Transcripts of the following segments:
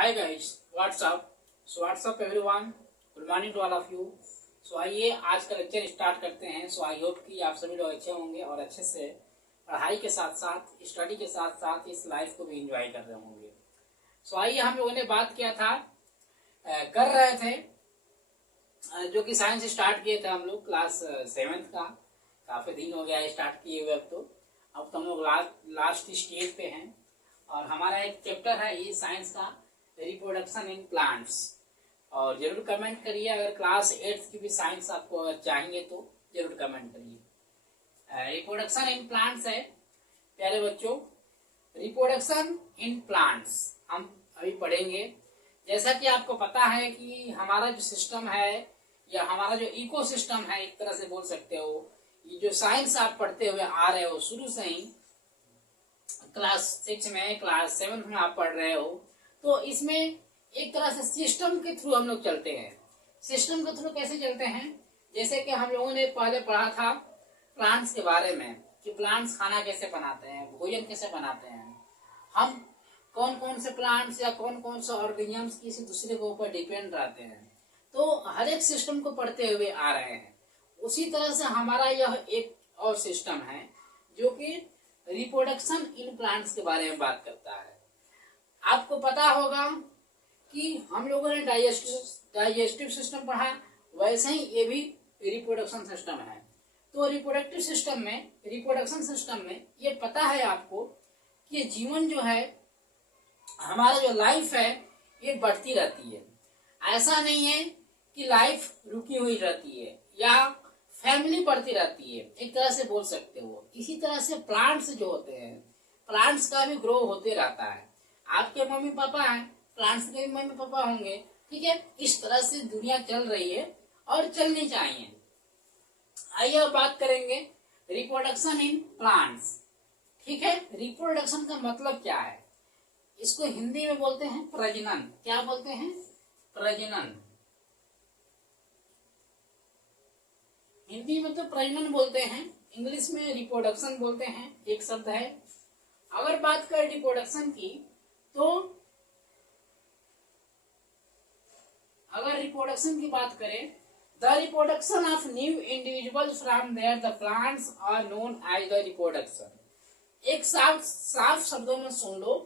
Hi guys, what's up? So what's up everyone? Good morning to all of you. So आइए आज का lecture start करते हैं. सो I hope कि आप सभी लोग अच्छे होंगे और अच्छे से पढ़ाई के साथ साथ स्टडी के साथ साथ इस लाइफ को भी एंजॉय कर रहे होंगे. सो आइए हम लोगों ने बात किया था कर रहे थे जो कि साइंस स्टार्ट किए थे हम लोग क्लास 7th का. काफी दिन हो गया स्टार्ट किए हुए. अब तो हम लोग लास्ट स्टेज पे हैं और हमारा एक चैप्टर है ये साइंस का रिप्रोडक्शन इन प्लांट्स. और जरूर कमेंट करिए अगर क्लास 8th की भी साइंस आपको अगर चाहिए तो जरूर कमेंट करिए. रिप्रोडक्शन इन प्लांट्स है प्यारे बच्चों. रिप्रोडक्शन इन प्लांट्स हम अभी पढ़ेंगे. जैसा कि आपको पता है कि हमारा जो सिस्टम है या हमारा जो इकोसिस्टम है एक तरह से बोल सकते हो. ये जो साइंस आप पढ़ते हुए आ रहे हो शुरू से ही क्लास 6 में क्लास 7 में आप पढ़ रहे हो, तो इसमें एक तरह से सिस्टम के थ्रू हम लोग चलते हैं. सिस्टम के थ्रू कैसे चलते हैं? जैसे कि हम लोगों ने पहले पढ़ा था प्लांट्स के बारे में कि प्लांट्स खाना कैसे बनाते हैं, भोजन कैसे बनाते हैं, हम कौन कौन से प्लांट्स या कौन कौन से ऑर्गेनिजम्स किसी दूसरे के ऊपर डिपेंड रहते हैं. तो हर एक सिस्टम को पढ़ते हुए आ रहे हैं. उसी तरह से हमारा यह एक और सिस्टम है जो कि रिप्रोडक्शन इन प्लांट्स के बारे में बात करता है. आपको पता होगा कि हम लोगों ने डाइजेस्टिव सिस्टम पढ़ा, वैसे ही ये भी रिप्रोडक्शन सिस्टम है. तो रिप्रोडक्शन सिस्टम में ये पता है आपको कि जीवन जो है हमारा जो लाइफ है ये बढ़ती रहती है. ऐसा नहीं है कि लाइफ रुकी हुई रहती है या फैमिली बढ़ती रहती है, एक तरह से बोल सकते हो. इसी तरह से प्लांट्स जो होते हैं, प्लांट्स का भी ग्रो होते रहता है. आपके मम्मी पापा हैं, प्लांट्स के भी मम्मी पापा होंगे. ठीक है, इस तरह से दुनिया चल रही है और चलनी चाहिए. आइए अब बात करेंगे रिप्रोडक्शन इन प्लांट्स. ठीक है, रिप्रोडक्शन का मतलब क्या है? इसको हिंदी में बोलते हैं प्रजनन. क्या बोलते हैं? प्रजनन. हिंदी में तो प्रजनन बोलते हैं, इंग्लिश में रिप्रोडक्शन बोलते हैं. एक शब्द है. अगर बात करें रिप्रोडक्शन की, तो अगर रिप्रोडक्शन की बात करें, the reproduction of new individual from their the plants are known as the reproduction. एक साफ शब्दों में सुन लो,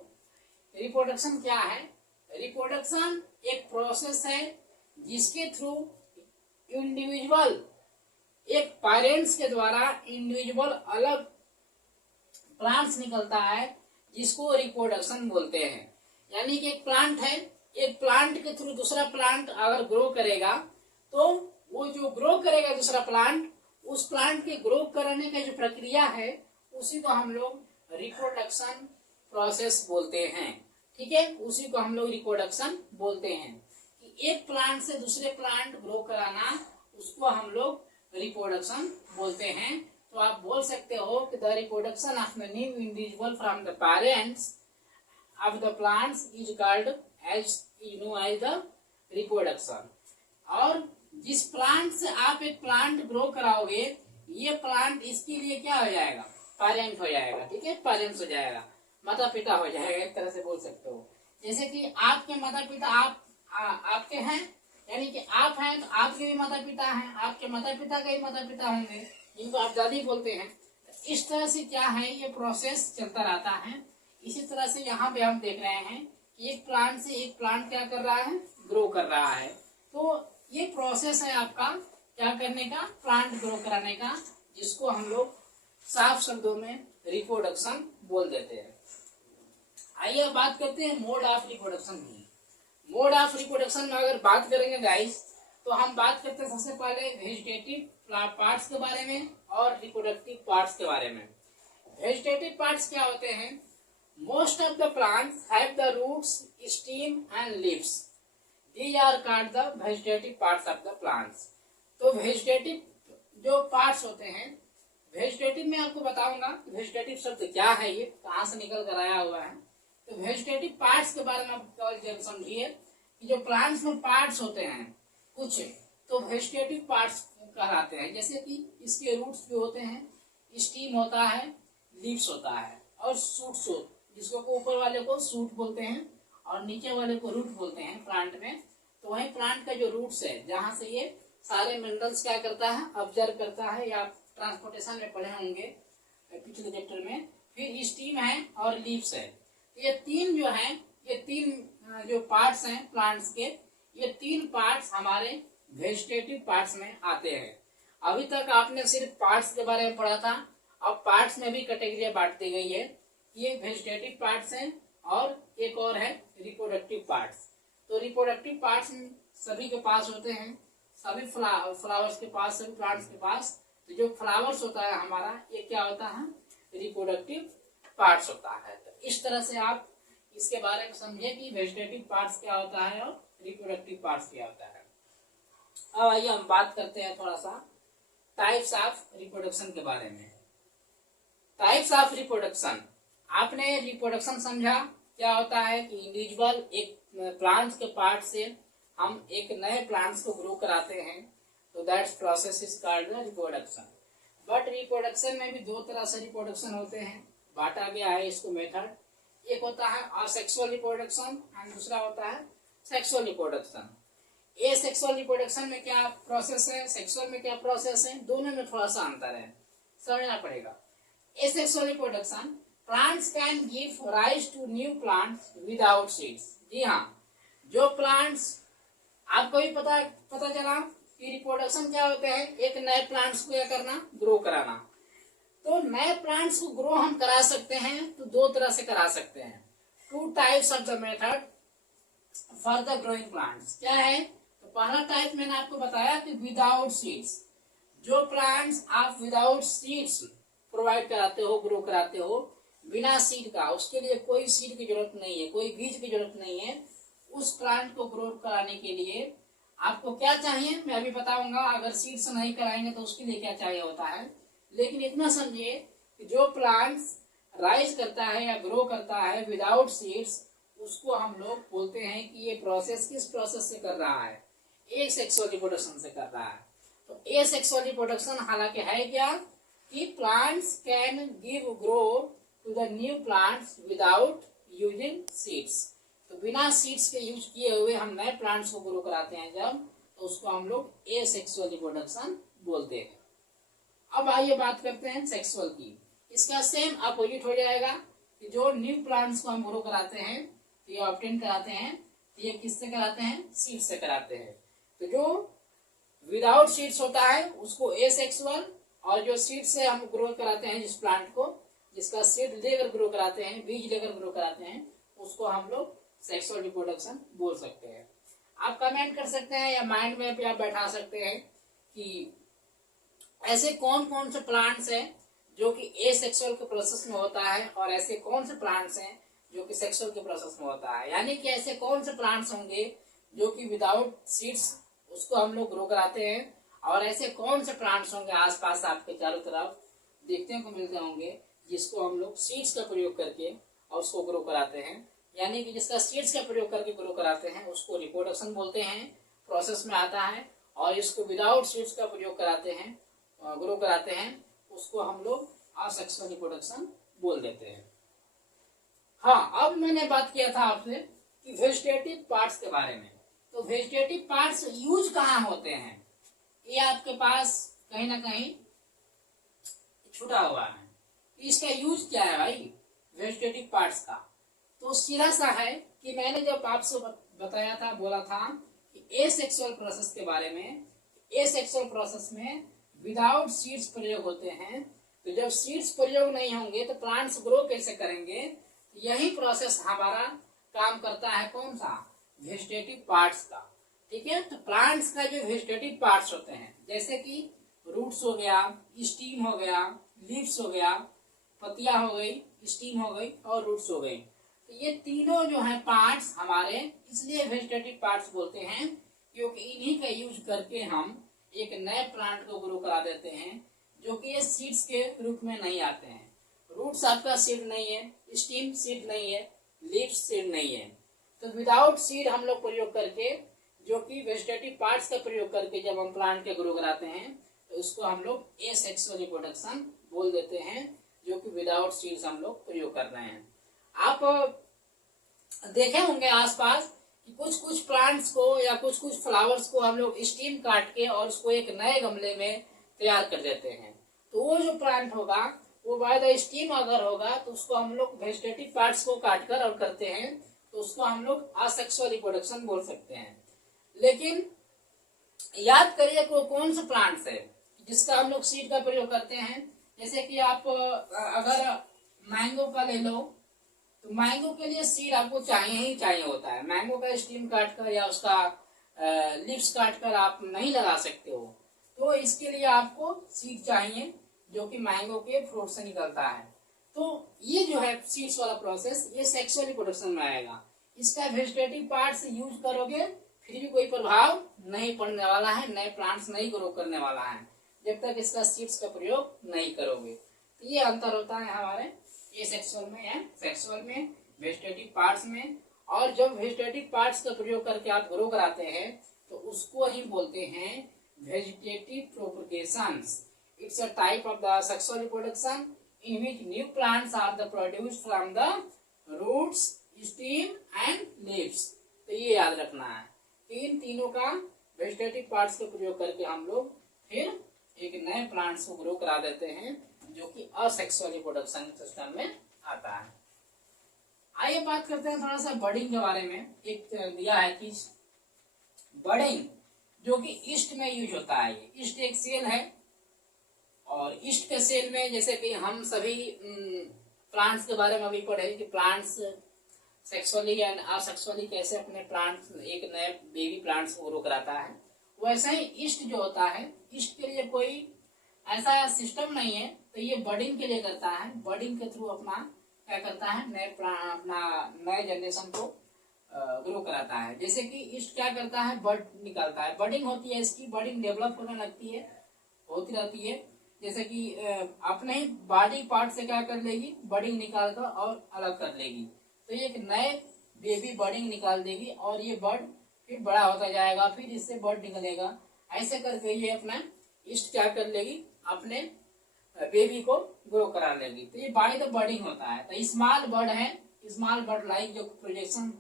रिप्रोडक्शन क्या है? रिप्रोडक्शन एक प्रोसेस है जिसके थ्रू इंडिविजुअल एक पेरेंट्स के द्वारा इंडिविजुअल अलग प्लांट्स निकलता है जिसको रिप्रोडक्शन बोलते हैं. यानी कि एक प्लांट है, एक प्लांट के थ्रू दूसरा प्लांट अगर ग्रो करेगा तो वो जो ग्रो करेगा दूसरा प्लांट, उस प्लांट के ग्रो करने का जो प्रक्रिया है उसी को हम लोग रिप्रोडक्शन प्रोसेस बोलते हैं. ठीक है, उसी को हम लोग रिप्रोडक्शन बोलते हैं कि एक प्लांट से दूसरे प्लांट ग्रो कराना, उसको हम लोग रिप्रोडक्शन बोलते हैं. तो आप बोल सकते हो कि the reproduction of the new individual from the parents of the plants is called as the reproduction. और जिस प्लांट से आप एक प्लांट ग्रो कराओगे, ये प्लांट इसके लिए क्या हो जाएगा? पेरेंट हो जाएगा. ठीक है, पेरेंट्स हो जाएगा, माता पिता हो जाएगा, एक तरह से बोल सकते हो. जैसे कि आपके माता पिता आपके हैं, यानी कि आप हैं तो आपके भी माता पिता हैं, आपके माता पिता के भी माता पिता होंगे जिनको आप दादी बोलते हैं. इस तरह से क्या है, ये प्रोसेस चलता रहता है. इसी तरह से यहाँ पे हम देख रहे हैं कि एक प्लांट से एक प्लांट क्या कर रहा है? ग्रो कर रहा है. तो ये प्रोसेस है आपका क्या करने का? प्लांट ग्रो कराने का, जिसको हम लोग साफ शब्दों में रिप्रोडक्शन बोल देते हैं. आइए अब बात करते हैं मोड ऑफ रिप्रोडक्शन की. मोड ऑफ रिप्रोडक्शन में अगर बात करेंगे गाइस, तो हम बात करते हैं सबसे पहले वेजिटेटिव पार्ट्स के बारे में और रिप्रोडक्टिव पार्ट्स के बारे में. वेजिटेटिव पार्ट्स क्या होते हैं? Most of the plants have the roots, stem and leaves. These are called the vegetative parts of the plants. तो वेजिटेटिव जो पार्ट्स होते हैं, वेजिटेटिव में आपको बताऊंगा वेजिटेटिव शब्द क्या है, ये कहाँ से निकल कर आया हुआ है. तो वेजिटेटिव पार्ट्स के बारे में आप केवल समझिए कि जो प्लांट्स में पार्ट्स होते हैं कुछ, तो वेजिटेटिव पार्ट्स कहलाते हैं. जैसे कि इसके रूट्स भी होते हैं, स्टीम होता है, लीव्स होता है और सूट्स, जिसको ऊपर वाले को सूट बोलते हैं और नीचे वाले को रूट बोलते हैं प्लांट में। तो वही प्लांट का जो रूट्स है, जहाँ से ये सारे मिनरल्स क्या करता है, ऑब्जर्व करता है, या ट्रांसपोर्टेशन में पढ़े होंगे पिछले चैप्टर में। फिर स्टीम है और लीव्स है। ये तीन जो है, ये तीन जो पार्ट्स हैं प्लांट्स के, ये तीन पार्ट्स हमारे वेजिटेटिव पार्ट्स में आते हैं। अभी तक आपने सिर्फ पार्ट्स के बारे में पढ़ा था, अब पार्ट्स में भी कैटेगरी बांट दी गई है। ये वेजिटेटिव पार्ट्स हैं और एक और है रिप्रोडक्टिव पार्ट्स। तो रिप्रोडक्टिव पार्ट्स सभी के पास होते हैं, सभी फ्लावर्स के पास, सभी प्लांट्स के पास। तो जो फ्लावर्स होता है हमारा, ये क्या होता है, रिप्रोडक्टिव पार्ट्स होता है। तो इस तरह से आप इसके बारे में समझे कि वेजिटेटिव पार्ट्स क्या होता है और रिप्रोडक्टिव पार्ट्स क्या होता है। अब आइए हम बात करते हैं थोड़ा सा टाइप्स ऑफ रिप्रोडक्शन के बारे में। टाइप्स ऑफ रिप्रोडक्शन, आपने रिप्रोडक्शन समझा क्या होता है कि इंडिविजुअल एक प्लांट के पार्ट से हम एक नए प्लांट्स को ग्रो कराते हैं, तो that's process is called reproduction. But reproduction में भी दो तरह से रिप्रोडक्शन होते हैं, बांटा गया है इसको मेथड। एक होता है असेक्सुअल रिप्रोडक्शन एंड दूसरा होता है सेक्सुअल रिप्रोडक्शन। ए सेक्सुअल रिप्रोडक्शन में क्या प्रोसेस है, सेक्सुअल में क्या प्रोसेस है, दोनों में थोड़ा सा अंतर है, समझना पड़ेगा। Asexual reproduction, plants can give rise to new plants without seeds. जी हाँ, जो प्लांट्स, आपको भी पता चला कि रिप्रोडक्शन क्या होते हैं, एक नए प्लांट्स को क्या करना, ग्रो कराना। तो नए प्लांट्स को ग्रो हम करा सकते हैं तो दो तरह से करा सकते हैं। Two types of the method for the growing plants. क्या है, तो पहला टाइप मैंने आपको बताया कि विदाउट सीड्स। जो प्लांट्स आप विदाउट सीड्स प्रोवाइड कराते हो, ग्रो कराते हो बिना सीड का, उसके लिए कोई सीड की जरूरत नहीं है, कोई बीज की जरूरत नहीं है। उस प्लांट को ग्रो कराने के लिए आपको क्या चाहिए, मैं अभी बताऊंगा। अगर सीड्स नहीं कराएंगे तो उसके लिए क्या चाहिए होता है, लेकिन इतना समझिए कि जो प्लांट्स राइज करता है या ग्रो करता है विदाउट सीड्स, उसको हम लोग बोलते हैं कि ये प्रोसेस किस प्रोसेस से कर रहा है, ए सेक्सुअल रिप्रोडक्शन से कर रहा है। तो ए सेक्सुअल रिप्रोडक्शन हालांकि है क्या, कि plants can give grow to the new plants without using seeds. तो बिना सीड्स के यूज किए हुए हम नए प्लांट्स को ग्रो कराते हैं जब, तो उसको हम लोग ए सेक्सुअल रिप्रोडक्शन बोलते हैं। अब आइए बात करते हैं सेक्सुअल की। इसका सेम अपोजिट हो जाएगा कि जो न्यू प्लांट्स को हम ग्रो कराते हैं, तो ये ऑब्टेन कराते हैं, तो ये किससे कराते हैं, सीड से कराते हैं। तो जो विदाउट सीड्स होता है उसको ए सेक्सुअल, और जो सीड से हम ग्रो कराते हैं जिस प्लांट को, जिसका सीड लेकर ग्रो कराते हैं, बीज लेकर ग्रो कराते हैं, उसको हम लोग सेक्सुअल रिप्रोडक्शन बोल सकते हैं। आप कमेंट कर सकते हैं या माइंड में भी आप बैठा सकते हैं कि ऐसे कौन कौन से प्लांट्स हैं जो कि ए सेक्सुअल के प्रोसेस में होता है, और ऐसे कौन से प्लांट्स हैं जो कि सेक्सुअल के प्रोसेस में होता है। यानी कि ऐसे कौन से प्लांट्स होंगे जो कि विदाउट सीड्स उसको हम लोग ग्रो कराते हैं, और ऐसे कौन से प्लांट्स होंगे आसपास आपके चारों तरफ देखने को मिलते होंगे जिसको हम लोग सीड्स का प्रयोग करके और उसको ग्रो कराते हैं। यानी कि जिसका सीड्स का प्रयोग करके ग्रो कराते हैं उसको रिप्रोडक्शन बोलते हैं, प्रोसेस में आता है। और इसको विदाउट सीड्स का प्रयोग कराते हैं, ग्रो कराते हैं, उसको हम लोग असेक्सुअल रिप्रोडक्शन बोल देते हैं। हाँ, अब मैंने बात किया था आपसे कि वेजिटेटिव पार्ट्स के बारे में। तो वेजिटेटिव पार्ट्स यूज कहाँ होते हैं, ये आपके पास कहीं ना कहीं छुटा हुआ है। इसका यूज क्या है भाई वेजिटेटिव पार्ट्स का? तो सीधा सा है कि मैंने जब आपसे बताया था, बोला था कि ए सेक्सुअल प्रोसेस के बारे में। ए सेक्सुअल प्रोसेस में विदाउट सीड्स प्रयोग होते हैं। तो जब सीड्स प्रयोग नहीं होंगे तो प्लांट्स ग्रो कैसे करेंगे? यही प्रोसेस हमारा काम करता है, कौन सा, वेजिटेटिव पार्ट्स का। ठीक है, तो प्लांट्स का जो वेजिटेटिव पार्ट्स होते हैं, जैसे कि रूट्स हो गया, स्टीम हो गया, लीव्स हो गया, पत्तियां हो गई, स्टीम हो गई और रूट्स हो गई। तो ये तीनों जो है पार्ट्स हमारे इसलिए वेजिटेटिव पार्ट्स बोलते हैं क्योंकि इन्हीं का यूज करके हम एक नए प्लांट को ग्रो करा देते हैं जो कि ये सीड्स के रूप में नहीं आते हैं। रूट्स आपका सीड नहीं है, स्टीम सीड नहीं है, लीव्स सीड नहीं है। तो विदाउट सीड हम लोग प्रयोग करके, जो कि वेजिटेटिव पार्ट्स का प्रयोग करके जब हम प्लांट के ग्रो कराते हैं तो उसको हम लोग एसेक्सुअल रिप्रोडक्शन बोल देते हैं, जो कि विदाउट सीड्स हम लोग प्रयोग कर रहे हैं। आप देखे होंगे आसपास कि कुछ कुछ प्लांट्स को या कुछ कुछ फ्लावर्स को हम लोग स्टीम काट के और उसको एक नए गमले में तैयार कर देते हैं। तो वो जो प्लांट होगा वो बाय द स्टीम अगर होगा तो उसको हम लोग वेजिटेटिव पार्ट्स को काट कर और करते हैं, तो उसको हम लोग असेक्सुअल रिप्रोडक्शन बोल सकते हैं। लेकिन याद करिए वो कौन सा प्लांट्स है जिसका हम लोग सीड का प्रयोग करते हैं। जैसे कि आप अगर मैंगो का ले लो, तो मैंगो के लिए सीड आपको चाहिए ही चाहिए होता है। मैंगो का स्टीम काट कर या उसका लिप्स काट कर आप नहीं लगा सकते हो, तो इसके लिए आपको सीड चाहिए जो कि मैंगो के फ्रूट से निकलता है। तो ये जो है सीड्स वाला प्रोसेस, ये सेक्सुअल रिप्रोडक्शन में आएगा। इसका वेजिटेटिव पार्ट्स यूज करोगे फिर भी कोई प्रभाव नहीं पड़ने वाला है, नए प्लांट्स नहीं ग्रो करने वाला है जब तक इसका सीड्स का प्रयोग नहीं करोगे। तो ये अंतर होता है हमारे ये सेक्सुअल में या सेक्सुअल में वेजिटेटिव पार्ट्स में। और जब वेजिटेटिव पार्ट्स का प्रयोग करके आप ग्रो कराते हैं तो उसको ही बोलते हैं vegetative propagations. It's a type of the sexual reproduction in which new plants are the produced from the roots, stem and leaves। तो ये याद रखना है, इन तीनों का वेजिटेटिव पार्ट्स का प्रयोग करके हम लोग फिर एक नए प्लांट्स को ग्रो करा देते हैं जो कि असेक्सुअल रिप्रोडक्शन सिस्टम में आता है। आइए बात करते हैं थोड़ा सा बडिंग के बारे में। एक दिया है कि बडिंग जो कि ईस्ट में यूज होता है। ईस्ट एक सेल है और ईस्ट के सेल में जैसे कि हम सभी प्लांट्स के बारे में अभी पढ़े कि प्लांट्स सेक्सुअली एंड असेक्सुअली कैसे अपने प्लांट्स एक नए बेबी प्लांट्स को ग्रो कराता है, वैसे ही ईस्ट जो होता है, ईस्ट के लिए कोई ऐसा सिस्टम नहीं है, तो ये बडिंग के लिए करता है। बडिंग के थ्रू अपना क्या करता है, अपना नए जनरेशन को ग्रो कराता है। जैसे कि ईस्ट क्या करता है, बड निकालता है, बडिंग होती है इसकी, बडिंग डेवलप होने लगती है, होती रहती है। जैसे कि अपने ही बॉडी पार्ट से क्या कर लेगी, बडिंग निकाल कर और अलग कर लेगी, तो ये एक नए बेबी बडिंग निकाल देगी और ये बर्ड फिर बड़ा होता जाएगा, फिर इससे बर्ड निकलेगा। ऐसे करके ये अपना ईस्ट क्या कर लेगी, अपने बेबी को ग्रो करा लेगी। तो ये बाय द बडिंग होता है। तो स्मॉल बर्ड है, स्मॉल बर्ड लाइक जो प्रोजेक्शन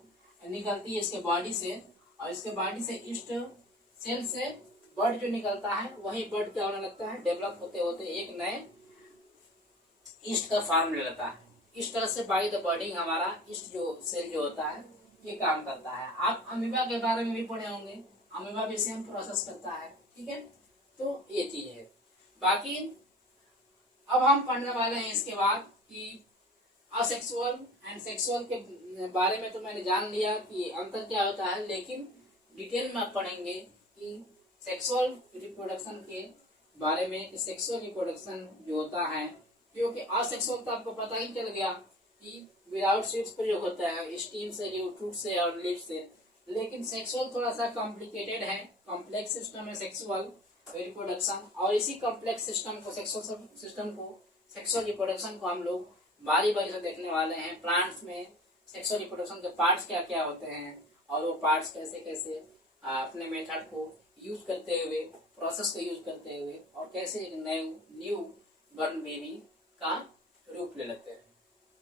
निकलती है इसके बॉडी से, और इसके बॉडी से ईस्ट सेल से बर्ड जो निकलता है वही बर्ड क्या होने लगता है, डेवलप होते होते एक नए ईस्ट का फॉर्म ले लेता है। इस तरह से बाय द बर्डिंग हमारा ईस्ट जो सेल जो होता है ये काम करता है। आप अमीबा के बारे में भी पढ़े होंगे, अमीबा भी सेम प्रोसेस करता है, ठीक है। तो ये चीज है। बाकी अब हम पढ़ने वाले हैं इसके बाद कि असेक्सुअल एंड सेक्सुअल के बारे में तो मैंने जान लिया कि अंतर क्या होता है, लेकिन डिटेल में पढ़ेंगे कि सेक्सुअल रिप्रोडक्शन के बारे में कि सेक्सुअल रिप्रोडक्शन जो होता है, क्योंकि असेक्सुअल तो आपको पता ही चल गया कि विदाउट सीड्स प्रयोग होता है, स्टीम से, रूट से और लीफ से। लेकिन सेक्सुअल थोड़ा सा कॉम्प्लिकेटेड है, कॉम्प्लेक्स सिस्टम है सेक्सुअल रिप्रोडक्शन। और इसी कॉम्प्लेक्स सिस्टम को सेक्सुअल रिप्रोडक्शन को हम लोग बारी बारी से देखने वाले हैं। प्लांट्स में सेक्सुअल रिप्रोडक्शन के पार्ट्स क्या क्या होते हैं और वो पार्ट्स कैसे कैसे अपने मेथड को यूज करते हुए, प्रोसेस को यूज करते हुए और कैसे एक न्यू बर्न बेबी का रूप ले लेते हैं।